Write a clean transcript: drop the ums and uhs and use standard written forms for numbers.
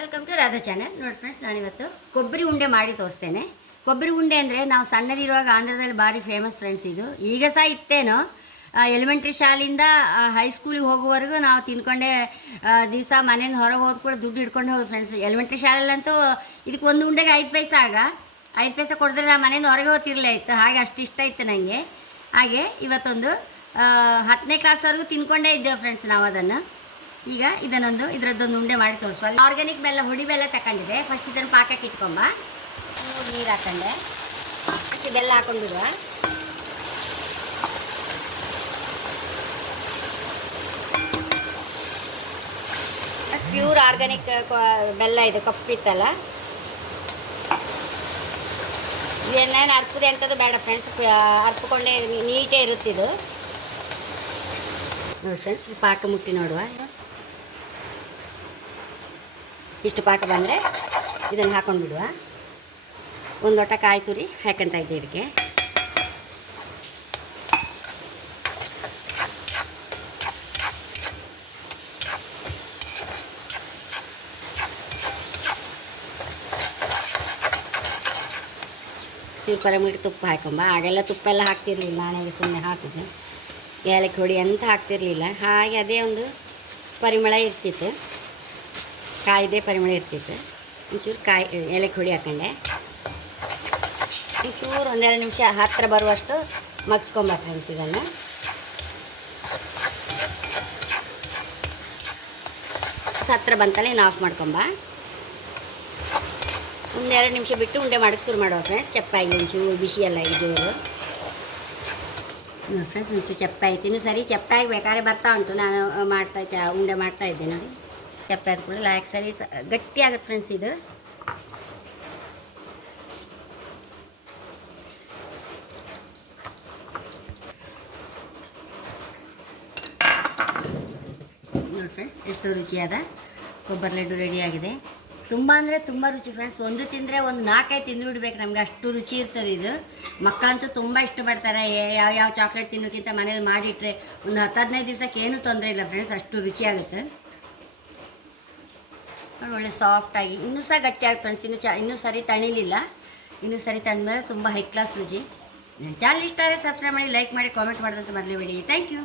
Welcome to Radha channel. ನೋಡಿ friends, ನಾನಿವತ್ತು ಕೊಬ್ಬರಿ ಉಂಡೆ ಮಾಡಿ ತೋರಿಸ್ತೇನೆ. ಕೊಬ್ಬರಿ ಉಂಡೆ ಅಂದರೆ ನಾವು ಸಣ್ಣದಿರುವಾಗ ಆಂಧ್ರದಲ್ಲಿ ಭಾರಿ ಫೇಮಸ್ ಫ್ರೆಂಡ್ಸ್. ಇದು ಈಗ ಸಹ ಇತ್ತೇನೋ, ಎಲಿಮೆಂಟ್ರಿ ಶಾಲೆಯಿಂದ ಹೈಸ್ಕೂಲಿಗೆ ಹೋಗುವವರೆಗೂ ನಾವು ತಿನ್ಕೊಂಡೆ ದಿವಸ ಮನೆಯಿಂದ ಹೊರಗೆ ಹೋದ ಕೂಡ ದುಡ್ಡು ಹಿಡ್ಕೊಂಡು ಹೋಗೋದು ಫ್ರೆಂಡ್ಸ್. ಎಲಿಮೆಂಟ್ರಿ ಶಾಲೆಯಲ್ಲಂತೂ ಇದಕ್ಕೆ ಒಂದು ಉಂಡೆಗೆ 5 ಪೈಸೆ. ಆಗ 5 ಪೈಸೆ ಕೊಡಿದ್ರೆ ನಾನು ಮನೆಯಿಂದ ಹೊರಗೆ ಹೋಗ್ತಿರಲೇ ಇತ್ತು. ಹಾಗೆ ಅಷ್ಟು ಇಷ್ಟ ಇತ್ತು ನನಗೆ. ಹಾಗೆ ಇವತ್ತೊಂದು 10ನೇ ಕ್ಲಾಸ್ವರೆಗೂ ತಿನ್ಕೊಂಡೇ ಇದ್ದೇವೆ ಫ್ರೆಂಡ್ಸ್ ನಾವು ಅದನ್ನು. ಈಗ ಇದರದ್ದೊಂದು ಉಂಡೆ ಮಾಡಿ ತೋರಿಸುವ. ಆರ್ಗ್ಯಾನಿಕ್ ಬೆಲ್ಲ, ಹುಡಿ ಬೆಲ್ಲ ತಗೊಂಡಿದೆ. ಫಸ್ಟ್ ಇದನ್ನು ಪಾಕಕ್ಕೆ ಇಟ್ಕೊಂಬ. ನೀರು ಹಾಕೊಂಡೆ, ಅಷ್ಟು ಬೆಲ್ಲ ಹಾಕೊಂಡು ಬಿಡುವ. ಅಷ್ಟು ಪ್ಯೂರ್ ಆರ್ಗ್ಯಾನಿಕ್ ಬೆಲ್ಲ ಇದು, ಕಪ್ಪಿತ್ತಲ್ಲ. ಇದನ್ನೇನು ಅರ್ಪದೆ ಅಂಥದ್ದು ಬೇಡ ಫ್ರೆಂಡ್ಸ್, ಅರ್ಪಿಕೊಂಡೇ ನೀಟೇ ಇರುತ್ತಿದ್ದು. ನೋಡಿ ಫ್ರೆಂಡ್ಸ್, ಪಾಕ ಮುಟ್ಟಿ ನೋಡುವ. ಇಷ್ಟು ಪಾಕ ಬಂದರೆ ಇದನ್ನು ಹಾಕೊಂಡು ಬಿಡುವ. ಒಂದು ಲೋಟ ಕಾಯಿ ತುರಿ ಹಾಕಂತ ಇದ್ದೆ ಇದಕ್ಕೆ. ಪರಿಮಳಕ್ಕೆ ತುಪ್ಪ ಹಾಕೊಂಬ. ಆಗೆಲ್ಲ ತುಪ್ಪ ಎಲ್ಲ ಹಾಕ್ತಿರ್ಲಿಲ್ಲ, ನಾನೇ ಸುಮ್ಮನೆ ಹಾಕಿದ್ದೆ. ಏಲಕ್ಕಿ ಹೊಡಿ ಅಂತ ಹಾಕ್ತಿರ್ಲಿಲ್ಲ. ಹಾಗೆ ಅದೇ ಒಂದು ಪರಿಮಳ ಇರ್ತಿತ್ತು, ಕಾಯ್ದೆ ಪರಿಮಳ ಇರ್ತಿತ್ತು. ಒಂಚೂರು ಏಲಕ್ಕಿ ಹೊಡಿ ಹಾಕೊಂಡೆ. ಒಂಚೂರು 1-2 ನಿಮಿಷ ಹತ್ತಿರ ಬರುವಷ್ಟು ಮಗ್ಸ್ಕೊಂಬ ಫ್ರೆಂಡ್ಸ್. ಇದನ್ನು ಹತ್ತಿರ ಬಂತಲ್ಲ, ಇನ್ನು ಆಫ್ ಮಾಡ್ಕೊಂಬ. 1-2 ನಿಮಿಷ ಬಿಟ್ಟು ಉಂಡೆ ಮಾಡೋಕ್ಕೆ ಶುರು ಮಾಡುವ ಫ್ರೆಂಡ್ಸ್. ಚಪ್ಪಾಗಿ ಒಂಚೂರು ಬಿಸಿ ಎಲ್ಲ ಆಗಿ ಜೋರು. ನೋಡಿ ಫ್ರೆಂಡ್ಸ್, ಒಂಚೂರು ಚಪ್ಪಾಯಿತು. ಇನ್ನು ಸರಿ ಚಪ್ಪಾಗಿ ಬೇಕಾದ್ರೆ ಬರ್ತಾ ಉಂಟು. ನಾನು ಉಂಡೆ ಮಾಡ್ತಾ ಇದ್ದೆ ನೋಡಿ. ಚಪ್ಪೆ ಆದ ಕೂಡ ಲಾಯಕ್ ಸರಿ ಗಟ್ಟಿ ಆಗುತ್ತೆ ಫ್ರೆಂಡ್ಸ್ ಇದು. ನೋಡಿ ಫ್ರೆಂಡ್ಸ್, ಎಷ್ಟು ರುಚಿಯಾದ ಕೊಬ್ಬರಿ ಲಡ್ಡು ರೆಡಿಯಾಗಿದೆ. ತುಂಬ ಅಂದರೆ ತುಂಬ ರುಚಿ ಫ್ರೆಂಡ್ಸ್. ಒಂದು ತಿಂದರೆ ಒಂದು 4-5 ತಿಂದು ಬಿಡ್ಬೇಕು, ನಮಗೆ ಅಷ್ಟು ರುಚಿ ಇರ್ತದೆ ಇದು. ಮಕ್ಕಳಂತೂ ತುಂಬ ಇಷ್ಟಪಡ್ತಾರೆ. ಯಾವ ಚಾಕ್ಲೇಟ್ ತಿನ್ನೋಕ್ಕಿಂತ ಮನೇಲಿ ಮಾಡಿಟ್ರೆ ಒಂದು 10-15 ದಿವಸಕ್ಕೆ ಏನೂ ತೊಂದರೆ ಇಲ್ಲ ಫ್ರೆಂಡ್ಸ್, ಅಷ್ಟು ರುಚಿಯಾಗುತ್ತೆ. ಒಳ್ಳೆ ಸಾಫ್ಟಾಗಿ ಇನ್ನೂ ಸಹ ಗಟ್ಟಿ ಆಗುತ್ತೆ ಫ್ರೆಂಡ್ಸ್. ಇನ್ನೂ ಸರಿ ತಣಿಲಿಲ್ಲ. ಇನ್ನೂ ಸರಿ ತಣ್ಮೇಲೆ ತುಂಬ ಹೈ ಕ್ಲಾಸ್ ರುಚಿ. ಚಾನಲ್ ಇಷ್ಟ ಆದರೆ ಸಬ್ಸ್ಕ್ರೈಬ್ ಮಾಡಿ, ಲೈಕ್ ಮಾಡಿ, ಕಾಮೆಂಟ್ ಮಾಡೋದಂತ ಮರಲೇಬೇಡಿ. Thank you.